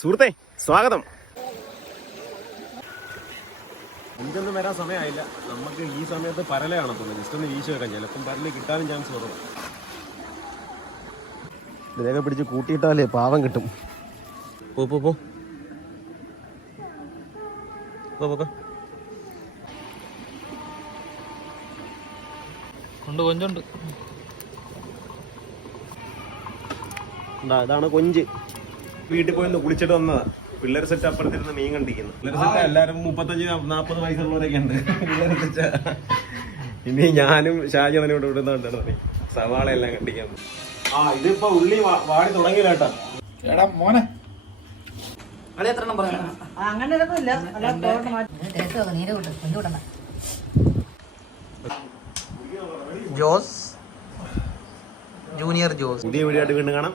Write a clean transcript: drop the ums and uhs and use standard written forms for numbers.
സുഹൃത്തെ സ്വാഗതം. എനിക്കൊന്നും വരാൻ സമയമായില്ല. നമുക്ക് ഈ സമയത്ത് പരല കാണത്തുള്ളൂ. ജസ്റ്റ് ഒന്ന് വീശി വെക്കാൻ, ചിലപ്പം പരല് കിട്ടാനും ചാൻസ് കുറവ്. ഇതിനൊക്കെ പിടിച്ച് കൂട്ടിയിട്ടാലേ പാവം കിട്ടും. പോ പോ പോ പോ കൊണ്ട് കൊഞ്ചുണ്ട്. ഇതാണ് കൊഞ്ച്. വീട്ടിൽ പോയി കുളിച്ചിട്ട് വന്നതാ. പിള്ളേർ സെറ്റ് അപ്പുറത്തിരുന്ന് മീൻ കണ്ടിരിക്കുന്നു. പിള്ളേർ സെറ്റ് എല്ലാവരും 35-40 വയസ്സുള്ളവരൊക്കെ ഉണ്ട്. പിള്ളേർ സെറ്റ് ഇനി ഞാനും ഷാജവനോട് ഇവിടുന്നുണ്ടെന്ന് സവാള എല്ലാം കണ്ടിക്കാൻ. ഇതിപ്പോ ഉള്ളി വാടി തുടങ്ങിയില്ല കേട്ടാ. എടാ മോനെ ജോസ് ജൂനിയർ ജോസ്. പുതിയ വീഡിയോ ആയിട്ട് വീണ്ടും കാണാം.